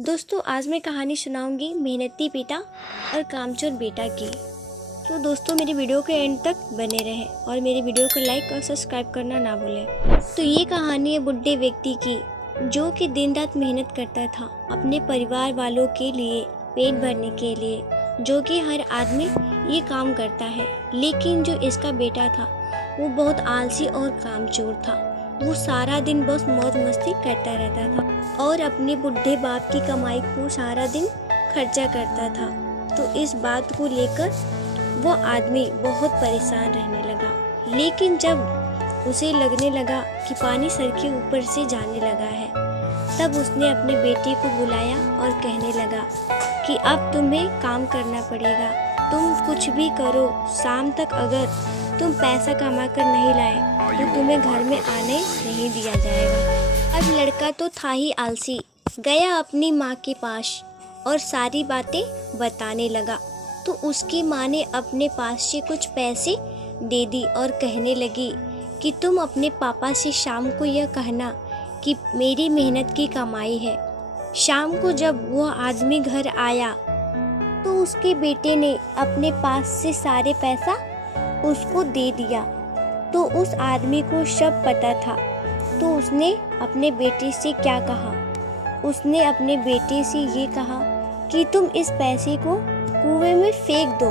दोस्तों आज मैं कहानी सुनाऊंगी मेहनती पिता और कामचोर बेटा की। तो दोस्तों मेरी वीडियो के एंड तक बने रहें और मेरी वीडियो को लाइक और सब्सक्राइब करना ना भूलें। तो ये कहानी है बुढ़े व्यक्ति की जो कि दिन रात मेहनत करता था अपने परिवार वालों के लिए, पेट भरने के लिए, जो कि हर आदमी ये काम करता है। लेकिन जो इसका बेटा था वो बहुत आलसी और कामचोर था। वो सारा दिन बस मौज मस्ती करता रहता था और अपने बुढ़े बाप की कमाई को सारा दिन खर्चा करता था। तो इस बात को लेकर वो आदमी बहुत परेशान रहने लगा। लेकिन जब उसे लगने लगा कि पानी सर के ऊपर से जाने लगा है, तब उसने अपने बेटे को बुलाया और कहने लगा कि अब तुम्हें काम करना पड़ेगा। तुम कुछ भी करो, शाम तक अगर तुम पैसा कमा कर नहीं लाए तो तुम्हें घर में आने नहीं दिया जाएगा। अब लड़का तो था ही आलसी, गया अपनी माँ के पास और सारी बातें बताने लगा। तो उसकी माँ ने अपने पास से कुछ पैसे दे दी और कहने लगी कि तुम अपने पापा से शाम को यह कहना कि मेरी मेहनत की कमाई है। शाम को जब वह आदमी घर आया तो उसके बेटे ने अपने पास से सारे पैसा उसको दे दिया। तो उस आदमी को सब पता था। तो उसने अपने बेटे से क्या कहा? उसने अपने बेटे से ये कहा कि तुम इस पैसे को कुएं में फेंक दो।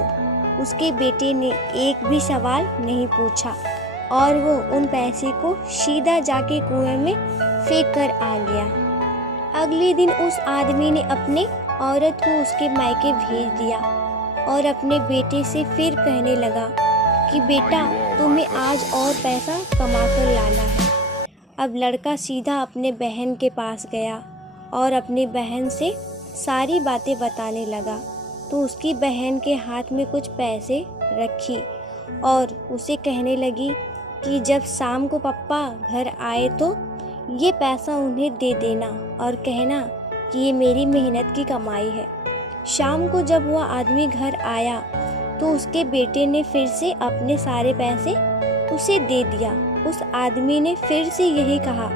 उसके बेटे ने एक भी सवाल नहीं पूछा और वो उन पैसे को सीधा जाके कुएं में फेंक कर आ गया। अगले दिन उस आदमी ने अपने औरत को उसके मायके भेज दिया और अपने बेटे से फिर कहने लगा कि बेटा तुम्हें आज और पैसा कमा कर लाना है। अब लड़का सीधा अपने बहन के पास गया और अपनी बहन से सारी बातें बताने लगा। तो उसकी बहन के हाथ में कुछ पैसे रखी और उसे कहने लगी कि जब शाम को पापा घर आए तो ये पैसा उन्हें दे देना और कहना कि ये मेरी मेहनत की कमाई है। शाम को जब वह आदमी घर आया तो उसके बेटे ने फिर से अपने सारे पैसे उसे दे दिया। उस आदमी ने फिर से यही कहा,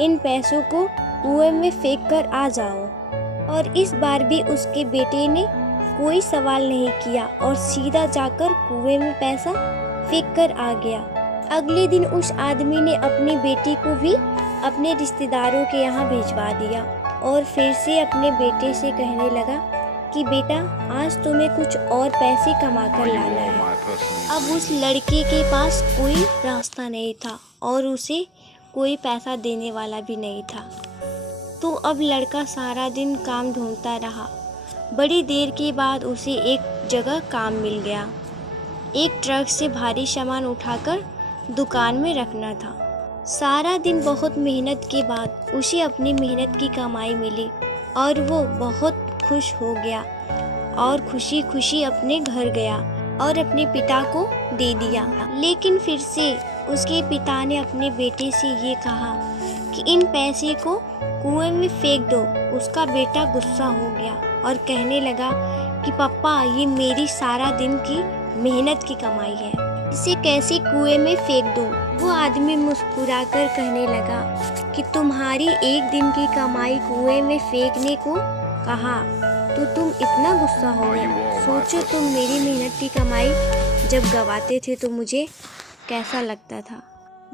इन पैसों को कुएं में फेंक कर आ जाओ। और इस बार भी उसके बेटे ने कोई सवाल नहीं किया और सीधा जाकर कुएं में पैसा फेंक कर आ गया। अगले दिन उस आदमी ने अपनी बेटी को भी अपने रिश्तेदारों के यहाँ भिजवा दिया और फिर से अपने बेटे से कहने लगा कि बेटा आज तुम्हें कुछ और पैसे कमा कर लाना है। अब उस लड़के के पास कोई रास्ता नहीं था और उसे कोई पैसा देने वाला भी नहीं था। तो अब लड़का सारा दिन काम ढूंढता रहा। बड़ी देर के बाद उसे एक जगह काम मिल गया। एक ट्रक से भारी सामान उठाकर दुकान में रखना था। सारा दिन बहुत मेहनत के बाद उसे अपनी मेहनत की कमाई मिली और वो बहुत खुश हो गया और खुशी खुशी अपने घर गया और अपने पिता को दे दिया। लेकिन फिर से उसके पिता ने अपने बेटे से ये कहा कि इन पैसे को कुएं में फेंक दो। उसका बेटा गुस्सा हो गया और कहने लगा कि पापा ये मेरी सारा दिन की मेहनत की कमाई है, इसे कैसे कुएं में फेंक दूं? वो आदमी मुस्कुराकर कहने लगा कि तुम्हारी एक दिन की कमाई कुएं में फेंकने को कहा तो तुम इतना गुस्सा हो गए। सोचो तुम मेरी मेहनत की कमाई जब गवाते थे तो मुझे कैसा लगता था।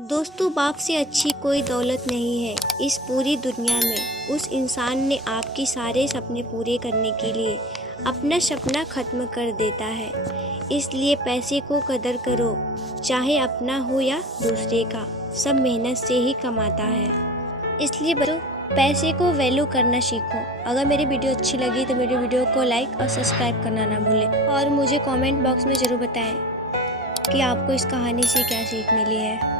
दोस्तों बाप से अच्छी कोई दौलत नहीं है इस पूरी दुनिया में। उस इंसान ने आपके सारे सपने पूरे करने के लिए अपना सपना खत्म कर देता है। इसलिए पैसे को कदर करो, चाहे अपना हो या दूसरे का, सब मेहनत से ही कमाता है। इसलिए बच्चों पैसे को वैल्यू करना सीखो। अगर मेरी वीडियो अच्छी लगी तो मेरी वीडियो को लाइक और सब्सक्राइब करना ना भूलें और मुझे कमेंट बॉक्स में ज़रूर बताएं कि आपको इस कहानी से क्या सीख मिली है।